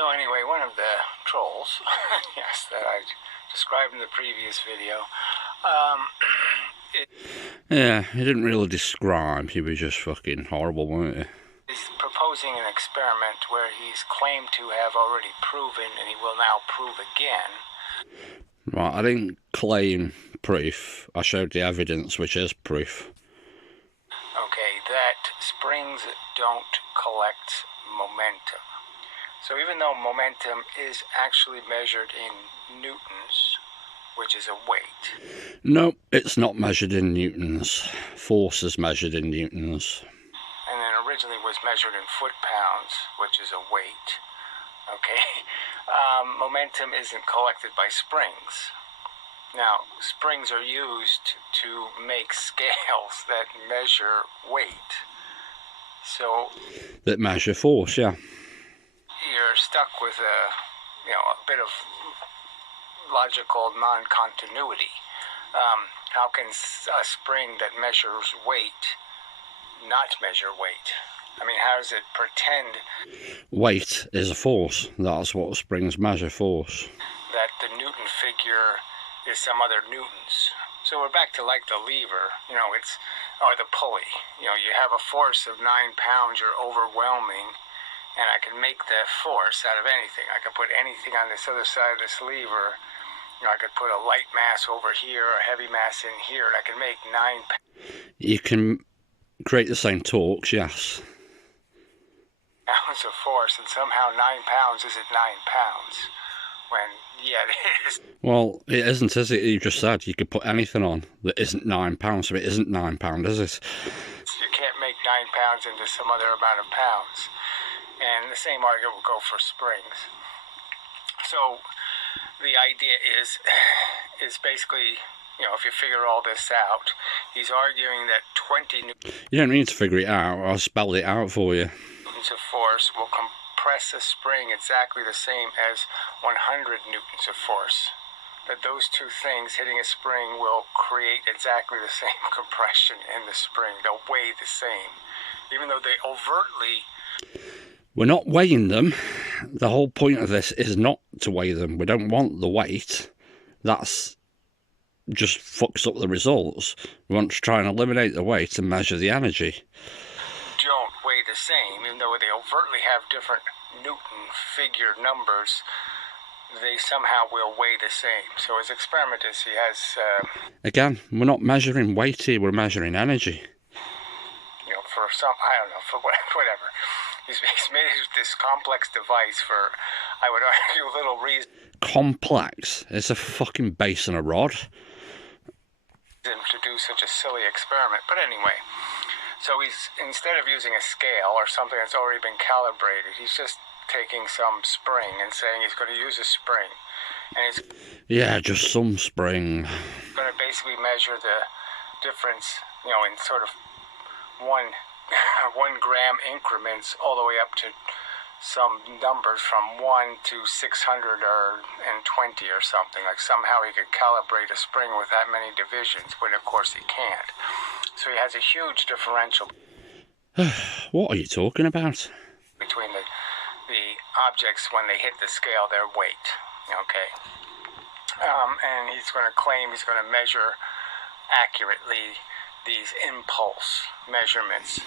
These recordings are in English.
So anyway, one of the trolls, yes, that I described in the previous video, yeah, he didn't really describe, he was just fucking horrible, wasn't he? He's proposing an experiment where he's claimed to have already proven, and he will now prove again. Right, I didn't claim proof, I showed the evidence, which is proof. Okay, that springs don't collect momentum. So even though momentum is actually measured in newtons, which is a weight. No, it's not measured in newtons. Force is measured in newtons. And then originally was measured in foot-pounds, which is a weight. Okay, momentum isn't collected by springs. Now, springs are used to make scales that measure weight. So that measure force, yeah. You're stuck with a bit of logical non-continuity. How can a spring that measures weight not measure weight? I mean, how does it pretend? Weight is a force. That's what springs measure, force. That the Newton figure is some other newtons. So we're back to like the lever, or the pulley. You have a force of 9 pounds, you're overwhelming, and I can make the force out of anything. I can put anything on this other side of this lever. I could put a light mass over here, a heavy mass in here, and I can make 9 pounds. You can create the same torques, yes. Pounds of force, and somehow 9 pounds isn't 9 pounds. When, yeah, it is. Well, it isn't, is it? You just said you could put anything on that isn't 9 pounds, so it isn't 9 pounds, is it? You can't make 9 pounds into some other amount of pounds. And the same argument will go for springs. So the idea is basically, if you figure all this out, he's arguing that 20 You don't need to figure it out. I'll spell it out for you. Newtons of force will compress a spring exactly the same as 100 newtons of force. That those two things hitting a spring will create exactly the same compression in the spring. They'll weigh the same, even though they overtly... We're not weighing them. The whole point of this is not to weigh them. We don't want the weight. That's just fucks up the results. We want to try and eliminate the weight and measure the energy. Don't weigh the same, even though they overtly have different Newton figure numbers. They somehow will weigh the same. So his experiment is he has... Again, we're not measuring weight here. We're measuring energy. For some, I don't know, for whatever. He's made this complex device for, I would argue, little reason. Complex? It's a fucking base and a rod. To do such a silly experiment. But anyway, so he's, instead of using a scale or something that's already been calibrated, he's just taking some spring and saying he's going to use a spring. And he's... Yeah, just some spring. Going to basically measure the difference, in sort of 1 gram increments all the way up to some numbers from 1 to 600 and 20 or something. Like somehow he could calibrate a spring with that many divisions, but of course he can't. So he has a huge differential. What are you talking about? Between the objects when they hit the scale, their weight. Okay. And he's going to claim he's going to measure accurately these impulse measurements.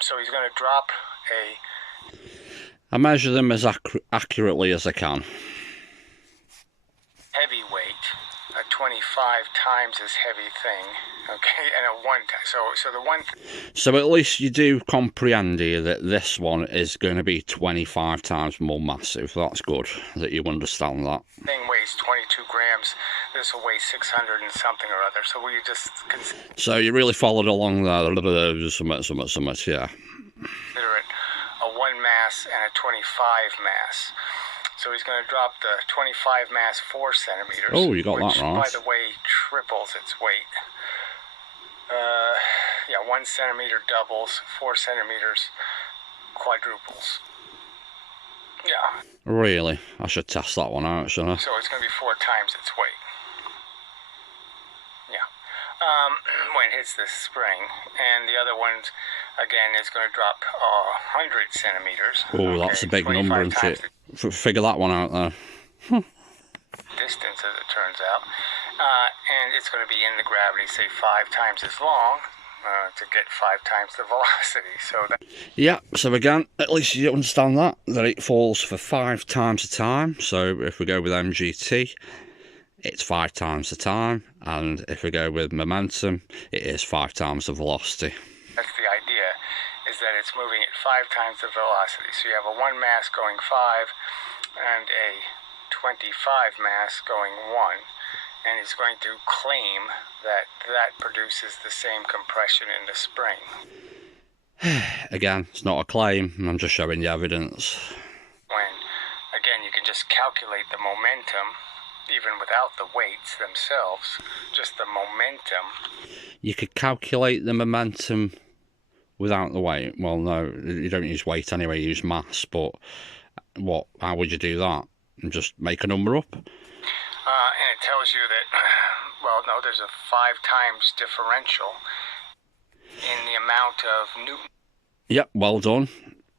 So he's going to drop I measure them as accurately as I can. Heavy weight, a 25 times as heavy thing, okay, and a 1 time. So the one. So at least you do comprehend here that this one is going to be 25 times more massive. That's good that you understand that. Thing weighs 22 grams. This will weigh 600 and something or other. So will you just... So you really followed along there, somewhat, yeah. Consider it a 1 mass and a 25 mass. So he's going to drop the 25 mass 4 centimeters. Oh, you got which, that right. By the way, triples its weight. 1 centimeter doubles, 4 centimeters quadruples. Yeah. Really? I should test that one out, shouldn't I? So it's going to be 4 times its weight. Yeah. When it hits the spring. And the other one, again, is going to drop 100 centimeters. Oh, that's a big number, isn't it? Figure that one out there. Distance, as it turns out. And it's going to be in the gravity, say 5 times as long to get 5 times the velocity. So that. Yeah, so again, at least you understand that it falls for 5 times the time. So if we go with MGT, it's 5 times the time, and if we go with momentum, it is 5 times the velocity. That's the idea, is that it's moving at 5 times the velocity. So you have a 1 mass going 5 and a 25 mass going 1. And he's going to claim that that produces the same compression in the spring. Again, it's not a claim, I'm just showing the evidence. When, again, you can just calculate the momentum, even without the weights themselves, just the momentum. You could calculate the momentum without the weight. Well, no, you don't use weight anyway, you use mass, but how would you do that? And just make a number up? And it tells you that, well, no, there's a 5 times differential in the amount of Newton. Yep, well done.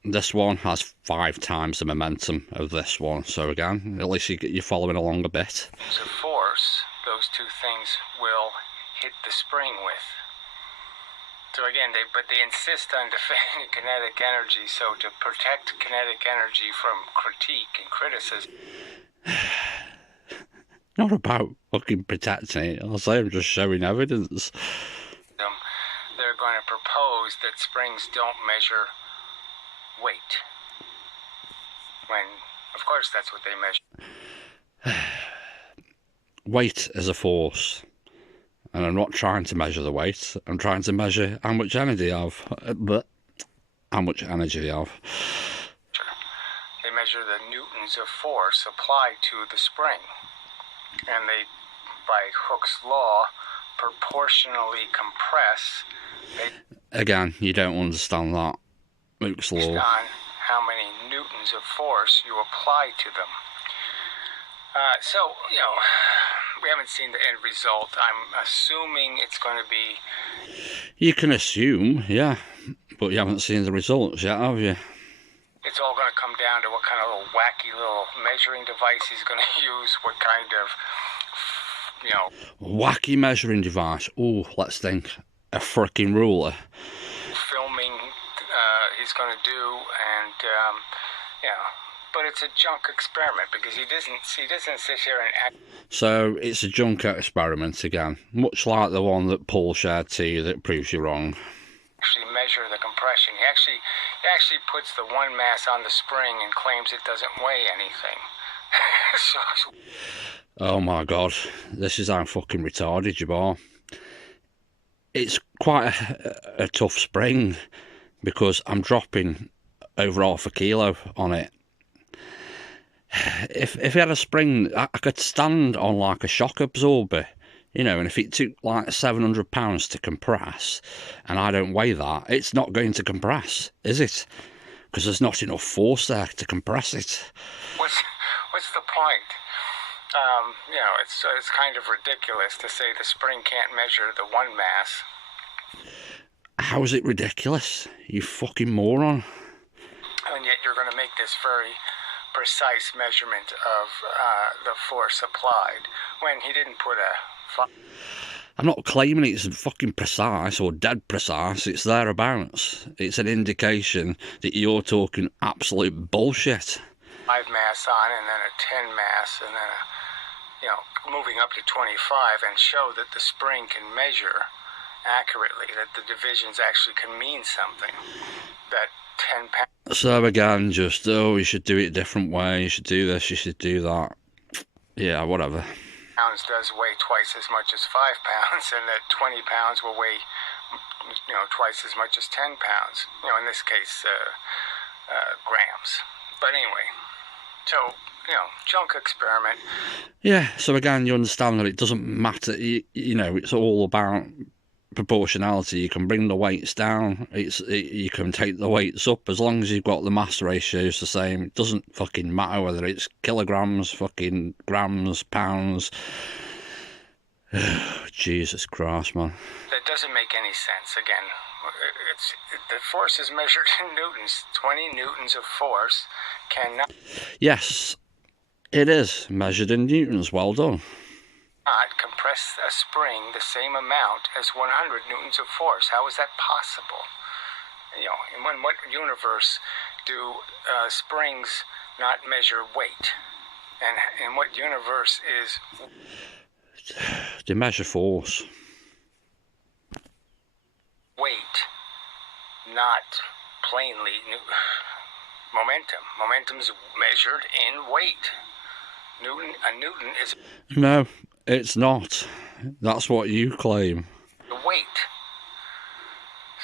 This one has 5 times the momentum of this one. So again, at least you're following along a bit. So force, those two things will hit the spring with. So again, they insist on defending kinetic energy. So to protect kinetic energy from critique and criticism. Not about fucking protecting it. I'll say I'm just showing evidence. They're going to propose that springs don't measure weight. When, of course, that's what they measure. Weight is a force. And I'm not trying to measure the weight. I'm trying to measure how much energy I have. But how much energy I have. They measure the newtons of force applied to the spring. And they, by Hooke's law, proportionally compress. Again, you don't understand that. Hooke's law. Based on how many newtons of force you apply to them. So, we haven't seen the end result. I'm assuming it's going to be... You can assume, yeah, but you haven't seen the results yet, have you? It's all going to come down to what kind of little wacky little measuring device he's going to use, what kind of, Wacky measuring device. Oh, let's think. A frickin' ruler. Filming he's going to do, and, but it's a junk experiment because he doesn't sit here and act. So it's a junk experiment again, much like the one that Paul shared to you that proves you wrong. Actually measure the compression. He actually puts the 1 mass on the spring and claims it doesn't weigh anything. Oh my god, this is how fucking retarded you are. It's quite a tough spring because I'm dropping over half a kilo on it. If it had a spring, I could stand on like a shock absorber. And if it took like £700 to compress, and I don't weigh that, it's not going to compress, is it? Because there's not enough force there to compress it. What's the point? It's kind of ridiculous to say the spring can't measure the 1 mass. How is it ridiculous? You fucking moron. And yet you're going to make this very precise measurement of the force applied when he didn't put a... I'm not claiming it's fucking precise or dead precise, it's thereabouts. It's an indication that you're talking absolute bullshit. 5 mass on and then a 10 mass and then moving up to 25 and show that the spring can measure accurately, that the divisions actually can mean something. That 10 pounds. So again, just, you should do it a different way, you should do this, you should do that. Yeah, whatever. Pounds does weigh twice as much as 5 pounds, and that 20 pounds will weigh, twice as much as 10 pounds. In this case, grams. But anyway, so, junk experiment. Yeah, so again, you understand that it doesn't matter, it's all about proportionality. You can bring the weights down, you can take the weights up, as long as you've got the mass ratios the same. It doesn't fucking matter whether it's kilograms, fucking grams, pounds. Jesus Christ, man. That doesn't make any sense. Again, The force is measured in newtons. 20 newtons of force cannot Yes, it is measured in newtons. Well done. compress a spring the same amount as 100 newtons of force. How is that possible? In what universe do springs not measure weight? And in what universe is They measure force. weight not plainly momentum? Momentum's measured in weight. A newton is No, it's not. That's what you claim. the weight.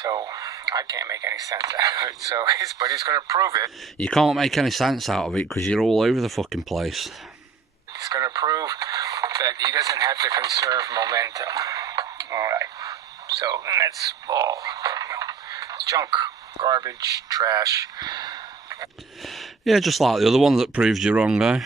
So I can't make any sense out of it. But he's going to prove it. You can't make any sense out of it because you're all over the fucking place. He's going to prove that he doesn't have to conserve momentum. All right. So that's all. It's junk, garbage, trash. Yeah, just like the other one that proved you wrong, eh?